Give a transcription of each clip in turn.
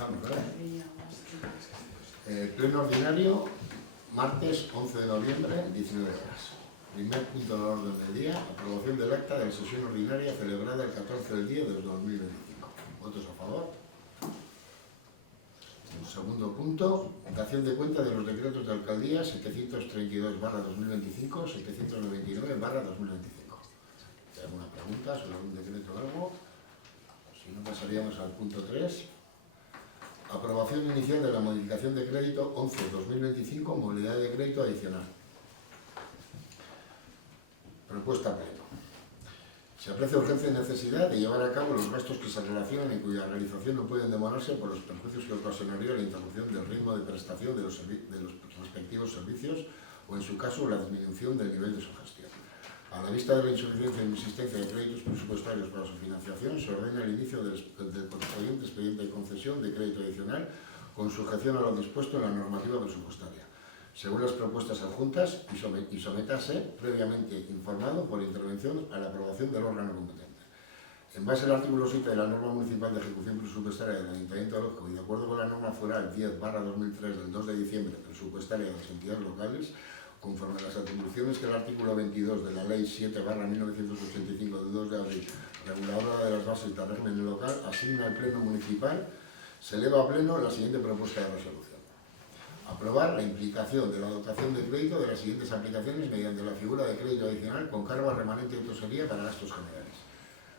Empezamos, ¿verdad? Pleno ordinario, martes 11 de noviembre, 19 horas. Primer punto de orden del día, aprobación del acta de la sesión ordinaria celebrada el 14 del día del 2025. ¿Votos a favor? Segundo punto, dación de cuenta de los decretos de alcaldía 732/2025, 799/2025. ¿Hay alguna pregunta sobre algún decreto o algo? Si no, pasaríamos al punto 3. Aprobación inicial de la modificación de crédito 11/2025, modalidad de crédito adicional. Propuesta pleno. Se aprecia urgencia y necesidad de llevar a cabo los gastos que se relacionan y cuya realización no pueden demorarse por los perjuicios que ocasionaría la interrupción del ritmo de prestación de los respectivos servicios o, en su caso, la disminución del nivel de su gestión. A la vista de la insuficiencia e inexistencia de créditos presupuestarios para su financiación, se ordena el inicio del correspondiente expediente de concesión de crédito adicional con sujeción a lo dispuesto en la normativa presupuestaria, según las propuestas adjuntas, y sométase previamente informado por intervención a la aprobación del órgano competente. En base al artículo 7 de la norma municipal de ejecución presupuestaria del Ayuntamiento de Orozco y de acuerdo con la norma foral 10/2003 del 2 de diciembre presupuestaria de las entidades locales, conforme a las atribuciones que el artículo 22 de la Ley 7/1985 del 2 de abril, reguladora de las bases del régimen local, asigna al Pleno Municipal, se eleva a Pleno la siguiente propuesta de resolución. Aprobar la implicación de la dotación de crédito de las siguientes aplicaciones mediante la figura de crédito adicional con cargo a remanente y tesorería para gastos generales.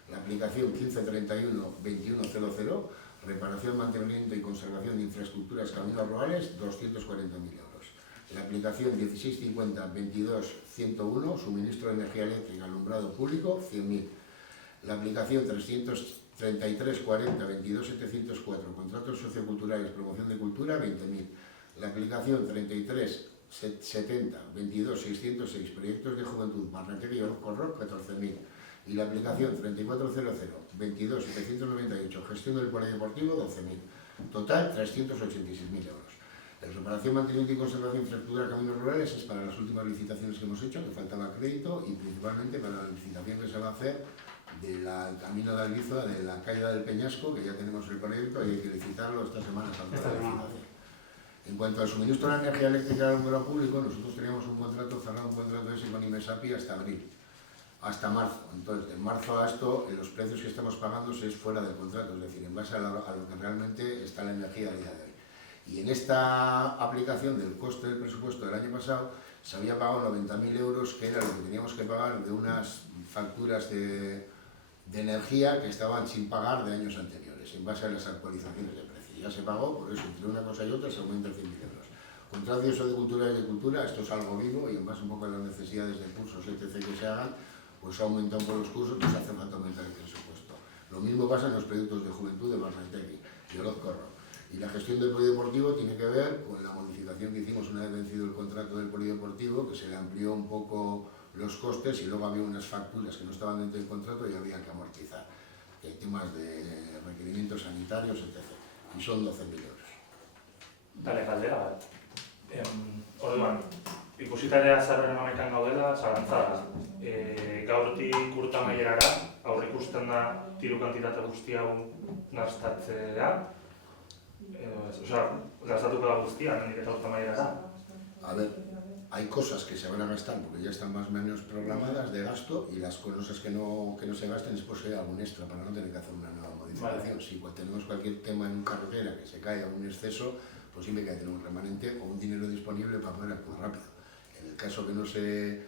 La aplicación 1531-2100, reparación, mantenimiento y conservación de infraestructuras caminos rurales, 240.000 euros. La aplicación 1650-22-101, suministro de energía eléctrica, alumbrado público, 100.000. La aplicación 333-40-22-704, contratos socioculturales, promoción de cultura, 20.000. La aplicación 33-70-22-606, proyectos de juventud, Barranquilla y Orozco, 14.000. Y la aplicación 3400-22-798, gestión del polideportivo, 12.000. Total, 386.000 euros. La reparación, mantenimiento y conservación de infraestructura de caminos rurales es para las últimas licitaciones que hemos hecho, que faltaba crédito, y principalmente para la licitación que se va a hacer del camino de Albizoa, de la caída del Peñasco, que ya tenemos el proyecto y hay que licitarlo esta semana. En cuanto al suministro de energía eléctrica al alumbrado público, nosotros teníamos un contrato, cerrado un contrato ese con Imesapi hasta abril, hasta marzo. Entonces, de marzo a esto, los precios que estamos pagando es fuera del contrato, es decir, en base a lo que realmente está la energía a día de hoy. Y en esta aplicación del coste del presupuesto del año pasado, se había pagado 90.000 euros, que era lo que teníamos que pagar de unas facturas de energía que estaban sin pagar de años anteriores, en base a las actualizaciones de precio. Ya se pagó, por eso entre una cosa y otra se aumenta 100.000 euros. Contratos de cultura y de cultura, esto es algo vivo y en base un poco a las necesidades de cursos, etc. que se hagan, pues ha aumentado por los cursos, pues hace falta aumentar el presupuesto. Lo mismo pasa en los proyectos de juventud de Barranquilla y Orozco. Y la gestión del polideportivo tiene que ver con la modificación que hicimos una vez vencido el contrato del polideportivo, que se le amplió un poco los costes y luego había unas facturas que no estaban dentro del contrato y había que amortizar. Temas de requerimientos sanitarios, etc. Y son 12.000 euros. Dale, galdera bat. Orduan, ikusita ere azarren amaietan gaudela, zalantzada. Gaurtik urtamaierara, aurreikusten da diru kantitate guzti hau gastatzea. Gastatuko da guztia, hemendik eta urtamaierara. A ver, hay cosas que se van a gastar porque ya están más o menos programadas de gasto y las cosas que no se gasten es posible algún extra para no tener que hacer una nueva modificación. Vale. Si tenemos cualquier tema en carretera que se cae a un exceso, pues siempre hay que tener un remanente o un dinero disponible para poder actuar rápido. En el caso que no se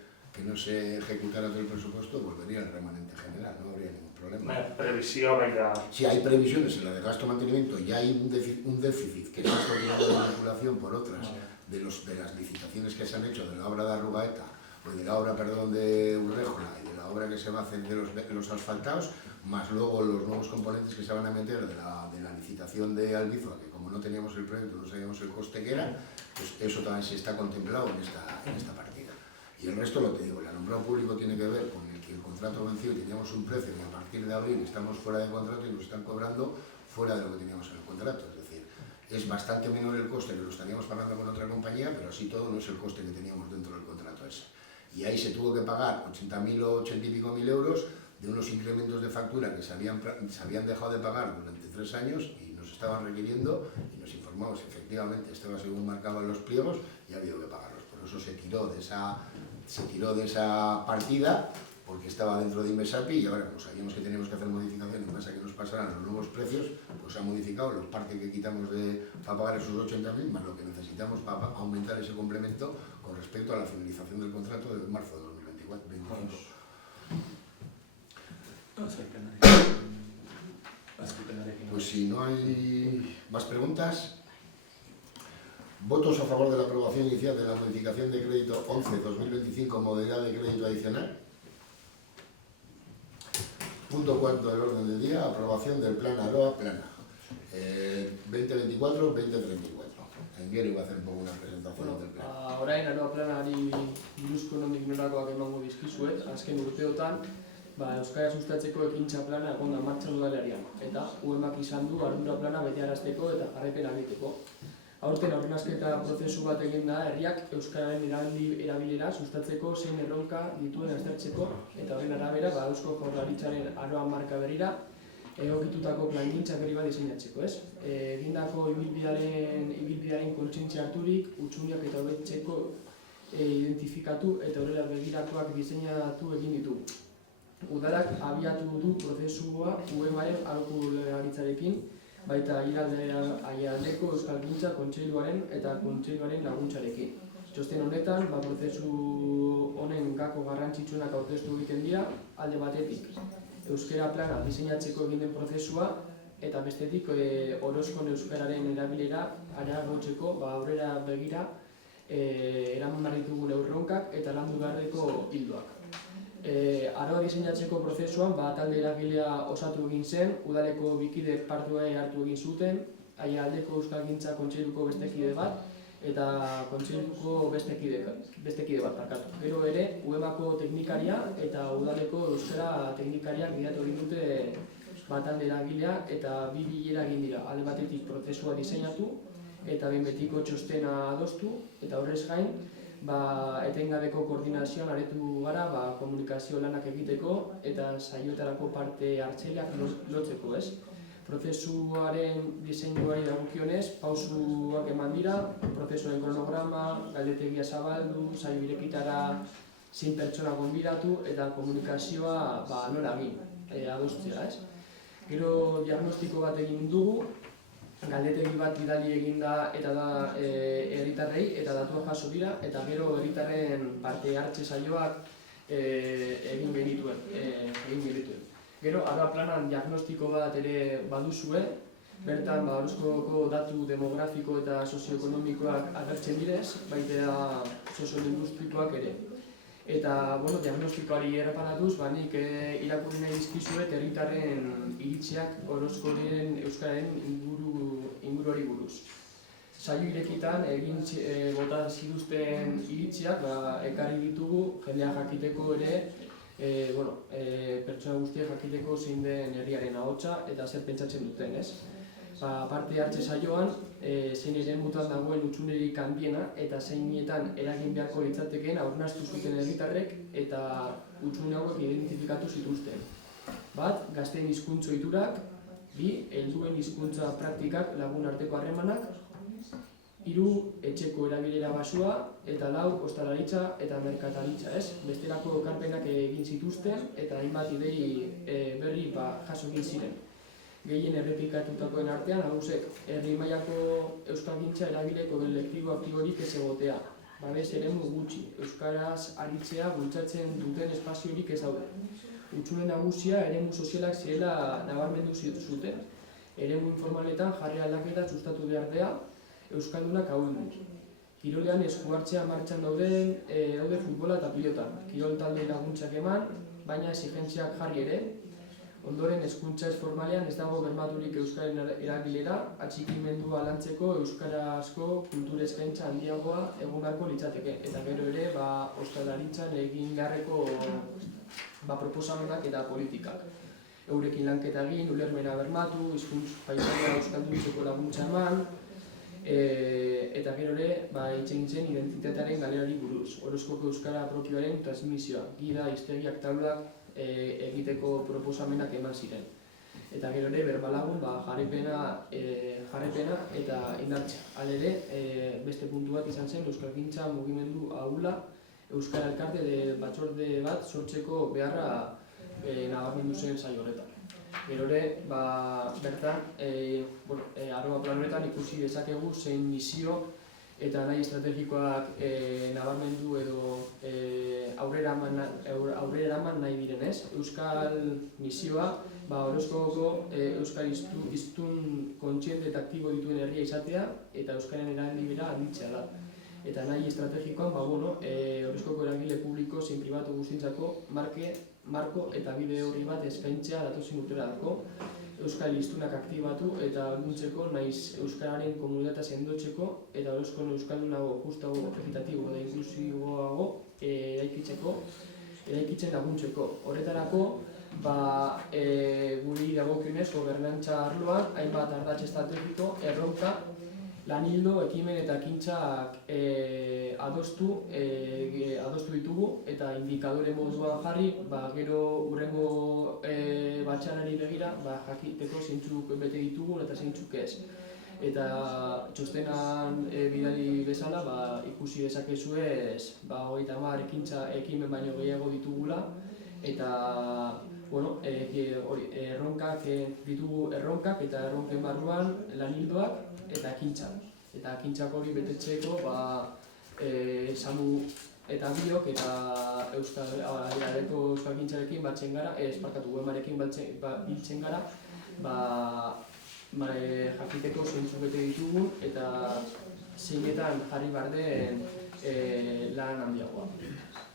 ejecutara todo el presupuesto, volvería al remanente general, no habría ningún problema. Previsión, venga. Si hay previsiones en la de gasto mantenimiento y hay un déficit que se ha tirado de manipulación por otras de las licitaciones que se han hecho de la obra de Arrugaeta o de la obra, de Urrejola y de la obra que se va a hacer de los asfaltados, más luego los nuevos componentes que se van a meter de la licitación de Albizoa, que como no teníamos el proyecto, no sabíamos el coste que era, pues eso también se está contemplado en esta partida. Y el resto, lo que digo, el alumbrado público tiene que ver con que el contrato venció y teníamos un precio y a partir de abril estamos fuera de contrato y nos están cobrando fuera de lo que teníamos en el contrato. Es decir, es bastante menor el coste que lo estaríamos pagando con otra compañía, pero así todo no es el coste que teníamos dentro del contrato ese. Y ahí se tuvo que pagar 80.000 o 80 y pico mil euros de unos incrementos de factura que se habían dejado de pagar durante 3 años y nos estaban requiriendo y nos informamos, efectivamente, estaba según marcaban los pliegos y ha habido que pagarlos. Por eso se tiró de esa partida, porque estaba dentro de Invesapi, y ahora, como sabíamos que teníamos que hacer modificaciones en base a que nos pasaran los nuevos precios, pues se ha modificado los partes que quitamos para pagar esos 80.000, más lo que necesitamos para aumentar ese complemento con respecto a la finalización del contrato de marzo de 2024. Pues si no hay más preguntas, ¿votos a favor de la aprobación inicial de la modificación de crédito 11-2025, modalidad de crédito adicional? Punto cuarto del orden del día, aprobación del plan AROA Plana 2024-2034. Enguero va a hacer un poco una presentación del plan. Orain AROA Planari buruzko nondik norakoak emango dizkizuet, azken urteotan Euskara sustatzeko ekintza plana egon da martxan udalarian, eta UEMak izan du ardura plana betearazteko eta jarraipena egiteko. Aurten aurrezketa prozesu bat egin da herriak euskararen erabilera sustatzeko zein erronka dituen aztertzeko, eta horren arabera Eusko Jaurlaritzaren AROA marka berrira egokitutako plangintza berri bat diseinatzeko, ez? Egindako ibilbidearen kontzientzia harturik, hutsuneak eta hobetzeko identifikatu eta horrela begirakoak diseinatu egin ditu. Udalak abiatu du prozesua UEMaren aholkularitzarekin, baita aialdeko Euskalgintza Kontseiluaren eta Kontseiluaren laguntzarekin. Txosten honetan, prozesu honen gako garrantzitsuenak aurkeztu egiten dira, alde batetik euskara plana diseinatzeko egin den prozesua, eta bestetik Orozkon euskararen erabilera areagotzeko aurrera begira eraman behar ditugun erronkak eta landu beharreko ildoak. Aroa diseinatzeko prozesuan talde eragilea osatu egin zen, udaleko bikidek parte hartu egin zuten, aialdeko Euskalgintza Kontseiluko beste kide bat eta Kontseiluko beste kide bat. Gero ere, UEMako teknikaria eta udaleko euskara teknikariak gidatu egin dute talde eragilea eta bi bilera egin dira. Alde batetik prozesua diseinatu eta behin betiko txostena adostu, eta horrez gain etengabeko koordinazioan aretu gara komunikazio lanak egiteko eta saioetarako parte hartzaileak lotzeko, ez? Prozesuaren diseinuari dagokionez, pausuak eman dira, prozesuaren kronograma, galdetegia zabaldu, saio irekitara zein pertsona gonbidatu eta komunikazioa nola egin adostzea, ez? Gero diagnostiko bat egin dugu, galdetegi bat bidali egin da eta da herritarrei eta datuak jaso dira, eta gero herritarren parte hartze saioak egin genituen. Gero, AROA planan diagnostiko bat ere baduzue, bertan Orozkoko datu demografiko eta sozioekonomikoak agertzen direz, baita soziolinguistikoak ere. Eta, diagnostikoari erreparatuz, nik irakurri nahi dizkizuet herritarren iritziak Orozkoren euskararen inguruari buruz. Saio irekitan egin bota zituzten iritziak ekarri ditugu jendea jakiteko ere, pertsona guztiak jakiteko zein den herriaren ahotsa eta zer pentsatzen duten, ez? Parte hartze saioan, zein eremutan dagoen hutsunerik handiena eta zeinetan eragin beharko litzatekeen hausnartu zuten herritarrek eta hutsune hauek identifikatu zituzten. Bat, gazteen hizkuntza ohiturak, bi, helduen hizkuntza praktikak lagun arteko harremanak, hiru, etxeko erabilera basua, eta lau, ostalaritza eta merkataritza, ez? Bestelako ekarpenak egin zituzten eta hainbat idei berri jaso egin ziren. Gehien errepikatutakoen artean, hausek, herri mailako euskalgintza erabileko kolektibo aktiborik ez egotea. Babes eremu gutxi, euskaraz aritzea bultzatzen duten espaziorik ez daude. Hutsune nagusia eremu sozialak zirela nabarmendu zuten. Eremu informaletan jarri aldaketa sustatu behar dela, euskaldunak hauen dut. Kirolean esku hartzea martxan daude futbola eta pilotan. Kirol talde laguntzak eman, baina exigentziak jarri ere. Ondoren, hezkuntza ez formalean ez dago bermaturik euskaren erabilera, atxikimendua lantzeko euskarazko kultura eskaintza handiagoa egon beharko litzateke. Eta gero ere, ostalaritzan egin beharreko proposamenak eta politikak. Eurekin lanketa egin, ulermena bermatu, hizkuntz paisaia euskalduntzeko laguntza eman, eta gero ere, hitz egin zen identitatearen galerari buruz. Orozkoko euskara propioaren transmisioa, gida, hiztegiak taulak egiteko proposamenak eman ziren. eta gero ere berbalagun jarraipena eta indartzea. Halere, beste puntu bat izan zen Euskalgintza mugimendu ahula Euskal Elkarte batzorde bat sortzeko beharra nabarmendu zen saio horretan. Gero ere, bertan, arroba plan horretan ikusi dezakegu zein misio eta nahi estrategikoak nabarmendu edo aurrera eraman nahi direnez. Euskal misioa, Orozkoko Euskal hiztun kontziente eta aktibo dituen herria izatea eta Euskaren erabilera handitzea da. Eta nahi estrategikoan, Orozkoko eragile publiko zein pribatu guztientzako marko eta bide horri bat eskaintzea datozen urterako, Euskal hiztunak aktibatu eta laguntzeko naiz Euskararen komunitatea sendotzeko eta Orozkon euskaldunago, justago, ekitatibo eta inklusiboago eraikitzen laguntzeko. Horretarako, guri dagokionez gobernantza arloan hainbat ardatz estrategiko, erronka, lan hildo, ekimen eta ekintzak adostu ditugu eta indikadore moduan jarri, gero hurrengo batxanari begira jakiteko zeintzuk bete ditugun eta zeintzuk ez. Eta txostenan bidali bezala ikusi dezakezuez 30 ekintza ekimen baino gehiago ditugula eta ditugu erronkak eta erronken barruan lan hildoak eta ekintzak. Eta ekintzak hori betetzeko SAMU eta biok eta Euskalgintzarekin batzen gara, UEMarekin biltzen gara, jakiteko zeintzuk bete ditugun eta zeinetan jarri behar den lan handiagoa.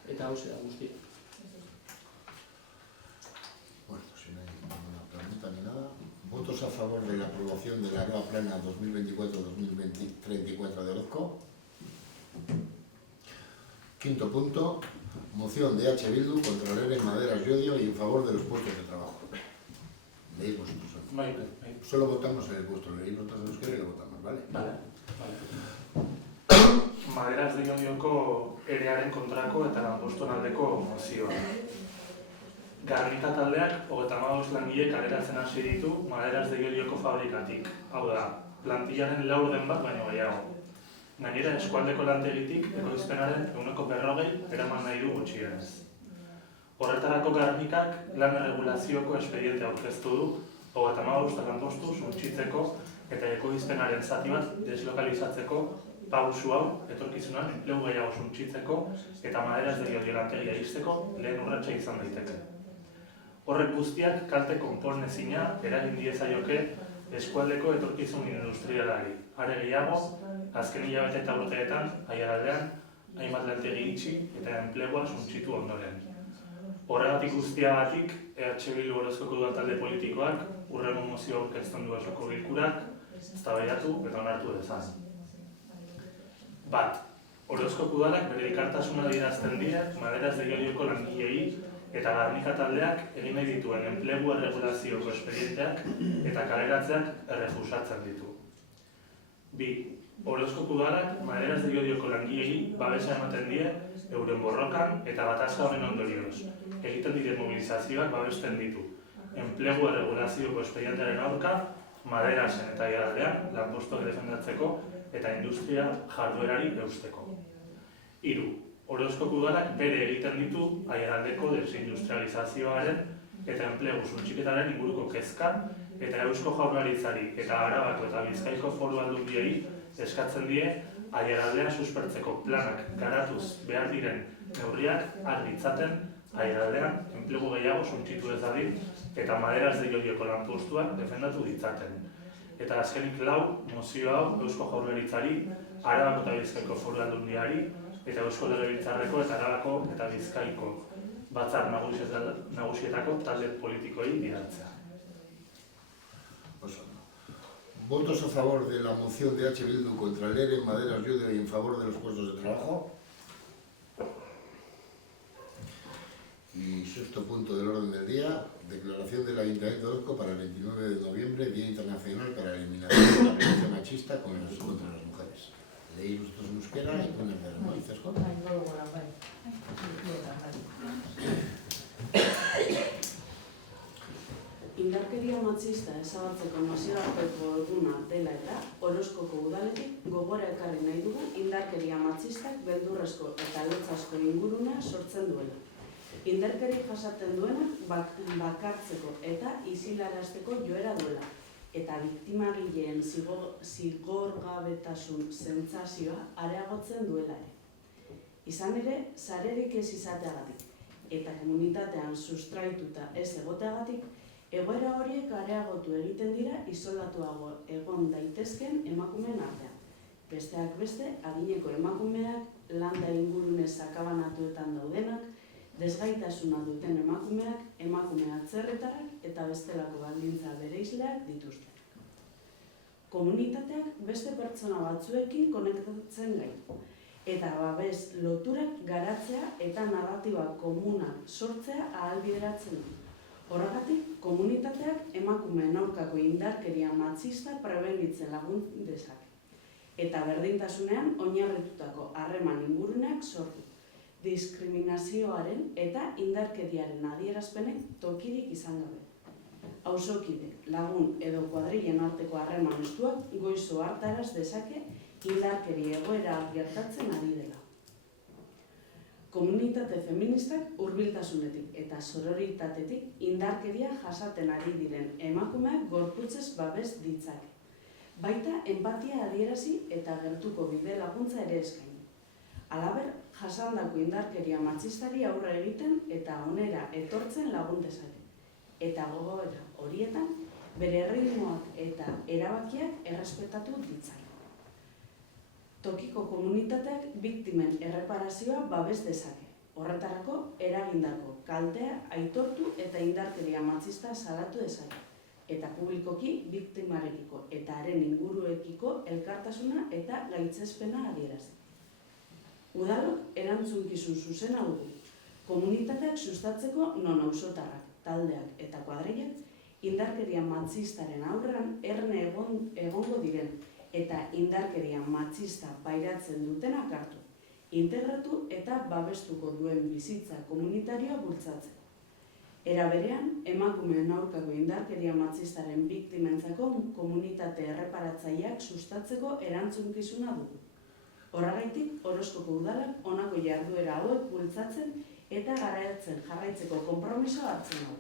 Eta hau da guztia. Bueno, si no hay ninguna pregunta ni nada. ¿Votos a favor de la aprobación de la nueva plana 2024-2034 de Orozco? Quinto punto, moción de H. Bildu contra el ERE Maderas Llodio y en favor de los puestos de trabajo. Leéis vosotros. Solo votamos el vuestro, leéis vosotros los que lo votamos, ¿vale? Vale. Maderas de Llodioko erearen kontrako eta lanpostuen aldeko mozioa. Garnika taldeak 35 langile kaleratzen hasi ditu Maderas de Llodioko fabrikatik. Hau da, plantillaren 40 bat baino gehiago. Gainera, eskualdeko lantegitik ekoizpenaren 40% eraman nahi du gutxienez. Horretarako Garnikak lan erregulazioko espediente aurkeztu du 35 lanpostu suntsitzeko eta ekoizpenaren zati bat deslokalizatzeko pausu hau etorkizunan enplegu gehiago suntsitzeko eta Maderas de Llodio lantegia ixteko lehen urratsa izan daiteke. Horrek guztiak kalte konponezina eragin diezaioke eskualdeko etorkizun industrialari. Are gehiago, azken hilabete eta urteetan, Aiaraldean, hainbat lantegi itxi eta enplegua suntsitu ondoren. Horregatik guztiagatik, EH Bildu Orozkoko udaltalde politikoak hurrengo mozio aurkezten du osoko bilkurak eztabaidatu eta onartu dezan. Bat, Orozkoko udalak bere elkartasuna adierazten die Maderas de Llodioko langileei eta Garnika taldeak egin nahi dituen enplegu erregulazioko espedienteak eta kaleratzeak errefusatzen ditu. Bi, Orozkoko udalak Maderas de Llodioko langileei babesa ematen die euren borrokan eta gatazka honen ondorioz. Egiten diren mobilizazioak babesten ditu. Enplegu erregulazioko espedientearen aurka, Maderasen eta Aiaraldean lanpostuak defendatzeko eta industria jarduerari eusteko. Hiru, Orozkoko udalak bere egiten ditu Aiaraldeko desindustrializazioaren eta enplegu suntsiketaren inguruko kezka eta Eusko Jaurlaritzari eta Arabako eta Bizkaiko Foru Aldundiei eskatzen die Aiaraldean suspertzeko planak garatuz behar diren neurriak har ditzaten Aiaraldean enplegu gehiago suntsitu dezadin eta Maderas de Llodioko lanpostuak defendatu ditzaten. Eta azkenik 4, mozio hau Eusko Jaurlaritzari, Arabako eta Bizkaiko Foru Aldundiari eta Eusko Legebiltzarreko eta Arabako eta Bizkaiko batzar nagusietako talde politikoei bidaltzea. ¿Votos a favor de la moción de H. Bildu contra el ERE Maderas Llodio y en favor de los puestos de trabajo? Y sexto punto del orden del día, declaración del Ayuntamiento de Orozco para el 29 de noviembre, Día Internacional para la Eliminación de la Violencia Machista contra las mujeres. Leí vosotros en euskera y ponen de remolices con. Indarkeria matxista ezabatzeko nazioarteko eguna dela eta Orozkoko udaletik gogora ekarri nahi dugu indarkeria matxistak beldurrezko eta lotzazko ingurunea sortzen duela. Indarkeri jasaten duena bakartzeko eta isilarazteko joera duela, eta biktimagileen zigorgabetasun sentsazioa areagotzen duela ere. Izan ere, sarerik ez izateagatik eta komunitatean sustraituta ez egoteagatik, egoera horiek areagotu egiten dira isolatuago egon daitezken emakumeen artean. Besteak beste, adineko emakumeak, landa ingurune sakabanatuetan daudenak, desgaitasuna duten emakumeak, emakume atzerretarak eta bestelako baldintza bereizleak dituzte. Komunitateak beste pertsona batzuekin konektatzen gaitu, eta babes loturak garatzea eta narratiba komunak sortzea ahalbideratzen du. Horregatik, komunitateak emakumeen aurkako indarkeria matxista prebenitzen lagun dezake, eta berdintasunean oinarritutako harreman inguruneak sortu, diskriminazioaren eta indarkeriaren adierazpenek tokirik izan gabe. Auzokide, lagun edo kuadrilen arteko harreman estuak goizo hartaraz dezake indarkeri egoera gertatzen ari dela. Komunitate feministak hurbiltasunetik eta sororitatetik indarkeria jasaten ari diren emakumeak gorputzez babes ditzake. Baita enpatia adierazi eta gertuko bide laguntza ere eskaini. Halaber, jasandako indarkeria matxistari aurre egiten eta onera etortzen lagun dezake. Eta gogoeta horietan, bere erritmoak eta erabakiak errespetatu ditzake. Tokiko komunitateak biktimen erreparazioa babes dezake. Horretarako, eragindako kaltea aitortu eta indarkeria matxista salatu dezake. Eta publikoki biktimarekiko eta haren inguruekiko elkartasuna eta gaitzespena adierazi. Udalok erantzunkizun zuzena dugu. Komunitateak sustatzeko non auzotarrak, taldeak eta kuadrilak indarkeria matxistaren aurrean erne egongo diren eta indarkeria matxista pairatzen dutenak hartu, integratu eta babestuko duen bizitza komunitarioa bultzatzeko. Era berean, emakumeen aurkako indarkeria matxistaren biktimentzako komunitate erreparatzaileak sustatzeko erantzunkizuna dugu. Horregatik, Orozkoko udalak honako jarduera hauek bultzatzen eta garatzen jarraitzeko konpromisoa hartzen du.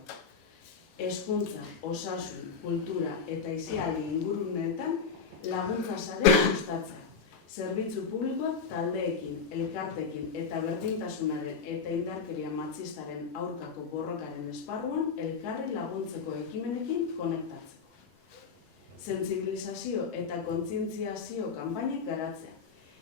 Hezkuntza, osasun, kultura eta aisialdi inguruneetan laguntza sare sustatzea. Zerbitzu publikoak taldeekin, elkartekin eta berdintasunaren eta indarkeria matxistaren aurkako borrokaren esparruan elkarri laguntzeko ekimenekin konektatzeko. Sentsibilizazio eta kontzientziazio kanpainak garatzea.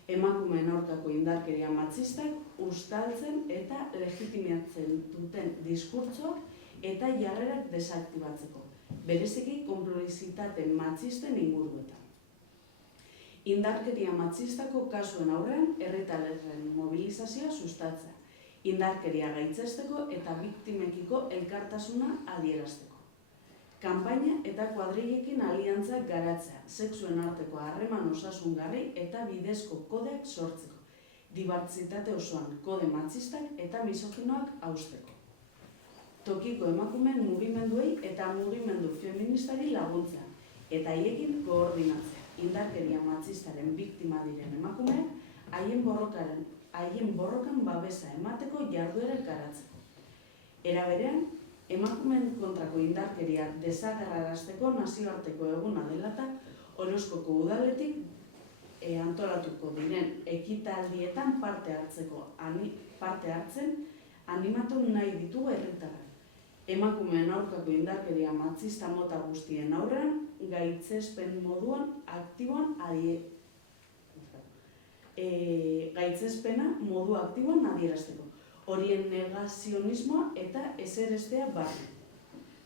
Emakumeen aurkako indarkeria matxistak ustaltzen eta legitimatzen duten diskurtsoak eta jarrerak desaktibatzeko, bereziki konplizitate matxisten inguruetan. Indarkeria matxistako kasuen aurrean herritarren mobilizazioa sustatzea, indarkeria gaitzesteko eta biktimekiko elkartasuna adierazteko. Kanpaina eta kuadrilekin aliantzak garatzea, sexuen arteko harreman osasungarri eta bidezko kodeak sortzeko, dibertsitate osoan kode matxistak eta misoginoak hausteko. Tokiko emakumeen mugimenduei eta mugimendu feministari laguntzea, eta haiekin koordinatzea, indarkeria matxistaren biktima diren emakumeak haien borrokan babesa emateko jarduera garatzeko. Era berean, emakumeen kontrako indarkeria desagerrarazteko nazioarteko eguna dela eta Orozkoko udaletik antolatuko diren ekitaldietan parte hartzen animatu nahi ditugu herritarrak. Emakumeen aurkako indarkeria matxista mota guztien aurrean gaitzespen moduan aktiboan gaitzespena modu aktiboan adierazteko. Horien negazionismoa eta ezerestea barri.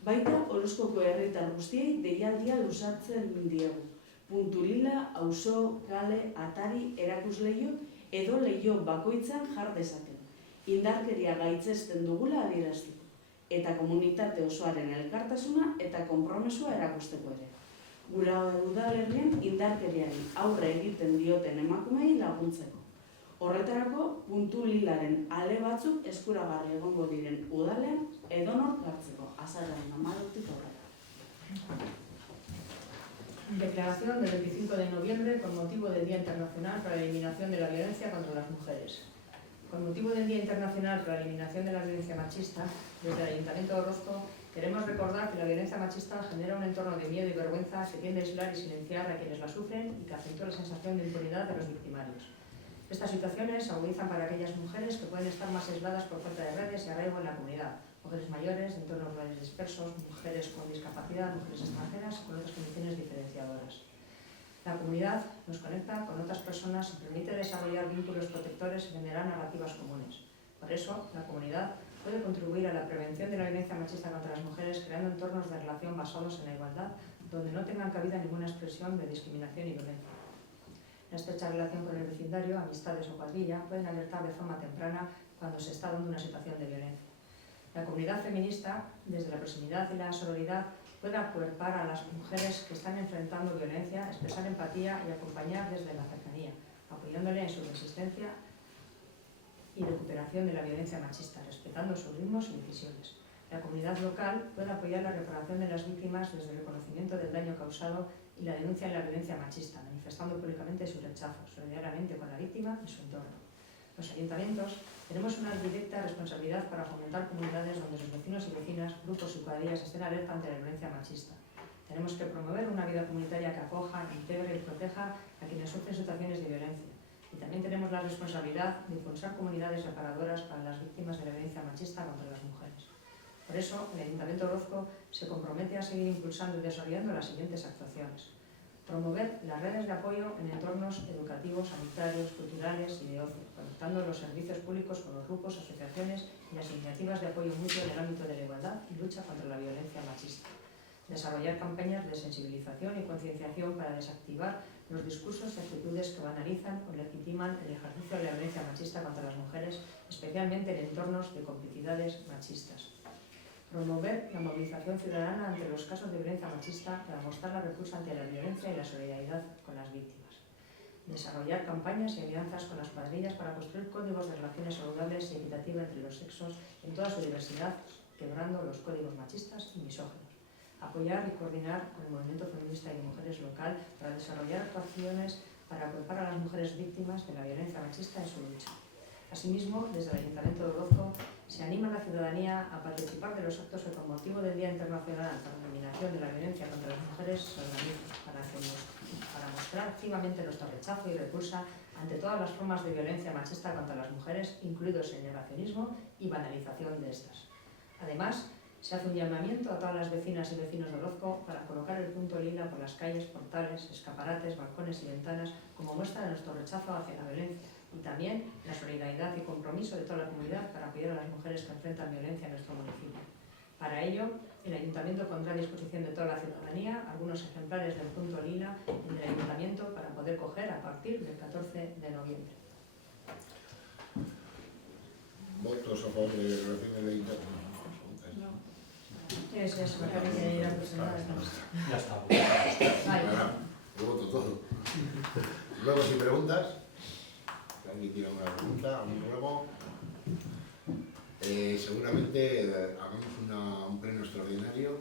Baita Orozkoko herritar guztiei deialdia luzatzen diegu. Puntu lila, auzo, kale, atari, erakusleio edo leio bakoitzan jar dezaken. Indarkeria gaitzesten dugula adierazteko. Eta komunitate osoaren elkartasuna eta konpromesua erakusteko ere. Gure udalerrien indarkeriaren aurre egiten dioten emakumei laguntzeko. Horretarako, puntu lilaren ale batzuk eskuragarri egongo diren udalean edonor hartzeko, azaroaren 10-tik aurrera. Declaración del 25 de noviembre con motivo del Día Internacional para la Eliminación de la Violencia contra las Mujeres. Con motivo del Día Internacional para la Eliminación de la Violencia Machista, desde el Ayuntamiento de Orozco queremos recordar que la violencia machista genera un entorno de miedo y vergüenza que tiende a aislar y silenciar a quienes la sufren y que acentúa la sensación de impunidad de los victimarios. Estas situaciones se agudizan para aquellas mujeres que pueden estar más aisladas por falta de redes y arraigo en la comunidad, mujeres mayores, de entornos rurales dispersos, mujeres con discapacidad, mujeres extranjeras y con otras condiciones diferenciadoras. La comunidad nos conecta con otras personas y permite desarrollar vínculos protectores y generar narrativas comunes. Por eso, la comunidad puede contribuir a la prevención de la violencia machista contra las mujeres creando entornos de relación basados en la igualdad, donde no tengan cabida ninguna expresión de discriminación y violencia. La estrecha relación con el vecindario, amistades o cuadrilla pueden alertar de forma temprana cuando se está dando una situación de violencia. La comunidad feminista, desde la proximidad y la sororidad, puede acuerpar a las mujeres que están enfrentando violencia, expresar empatía y acompañar desde la cercanía, apoyándole en su resistencia y recuperación de la violencia machista, respetando sus ritmos y decisiones. La comunidad local puede apoyar la reparación de las víctimas desde el reconocimiento del daño causado y la denuncia de la violencia machista, manifestando públicamente su rechazo, solidariamente con la víctima y su entorno. Los ayuntamientos tenemos una directa responsabilidad para fomentar comunidades donde sus vecinos y vecinas, grupos y cuadrillas estén alerta ante la violencia machista. Tenemos que promover una vida comunitaria que acoja, integre y proteja a quienes sufren situaciones de violencia. Y también tenemos la responsabilidad de impulsar comunidades reparadoras para las víctimas de la violencia machista contra las mujeres. Por eso, el Ayuntamiento de Orozco se compromete a seguir impulsando y desarrollando las siguientes actuaciones. Promover las redes de apoyo en entornos educativos, sanitarios, culturales y de ocio, conectando los servicios públicos con los grupos, asociaciones y las iniciativas de apoyo mutuo en el ámbito de la igualdad y lucha contra la violencia machista. Desarrollar campañas de sensibilización y concienciación para desactivar los discursos y actitudes que banalizan o legitiman el ejercicio de la violencia machista contra las mujeres, especialmente en entornos de complicidades machistas. Promover la movilización ciudadana ante los casos de violencia machista para mostrar la repulsa ante la violencia y la solidaridad con las víctimas. Desarrollar campañas y alianzas con las cuadrillas para construir códigos de relaciones saludables y equitativas entre los sexos en toda su diversidad, quebrando los códigos machistas y misóginos. Apoyar y coordinar con el movimiento feminista y de mujeres local para desarrollar actuaciones para agrupar a las mujeres víctimas de la violencia machista en su lucha. Asimismo, desde el Ayuntamiento de Orozco se anima a la ciudadanía a participar de los actos que con motivo del Día Internacional para la Eliminación de la Violencia contra las Mujeres se organizan para mostrar activamente nuestro rechazo y repulsa ante todas las formas de violencia machista contra las mujeres, incluidos el negacionismo y banalización de estas. Además, se hace un llamamiento a todas las vecinas y vecinos de Orozco para colocar el punto lila por las calles, portales, escaparates, balcones y ventanas como muestra de nuestro rechazo hacia la violencia y también la solidaridad y compromiso de toda la comunidad para apoyar a las mujeres que enfrentan violencia en nuestro municipio. Para ello, el Ayuntamiento pondrá a disposición de toda la ciudadanía algunos ejemplares del punto lila en el Ayuntamiento para poder coger a partir del 14 de noviembre. ¿Votos a favor de la relación del Ayuntamiento? Es me parece ir a presentar. Ya está. Yo voto todo. Luego, si preguntas, ¿alguien tiene una pregunta? ¿Un ruego? Seguramente hagamos un pleno extraordinario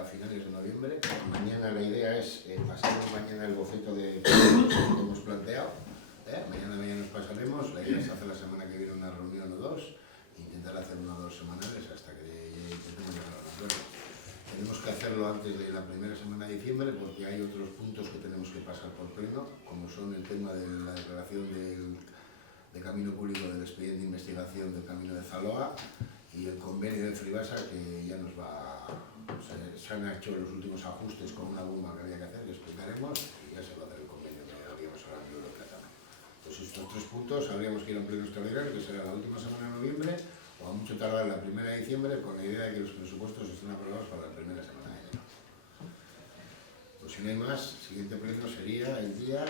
a finales de noviembre. Mañana la idea es pasarnos mañana el boceto que hemos planteado. Mañana nos pasaremos. La idea es hacer la semana que viene una reunión o dos. Intentar hacer 1 o 2 semanales hasta que intentemos llegar a un acuerdo. Tenemos que hacerlo antes de la primera semana de diciembre porque hay otros puntos que tenemos que pasar por pleno, como son el tema de la declaración de camino público del expediente de investigación del Camino de Zaloa y el convenio de Fribasa que ya nos va... O sea, se han hecho los últimos ajustes con una bomba que había que hacer, que explicaremos, y ya se va a hacer el convenio que habíamos hablado en Eurocatano. Pues estos 3 puntos habríamos que ir a un pleno extraordinario, que será la última semana de noviembre, o a mucho tardar la primera de diciembre, con la idea de que los presupuestos estén aprobados para la primera semana de enero. Pues si no hay más, el siguiente pleno sería el día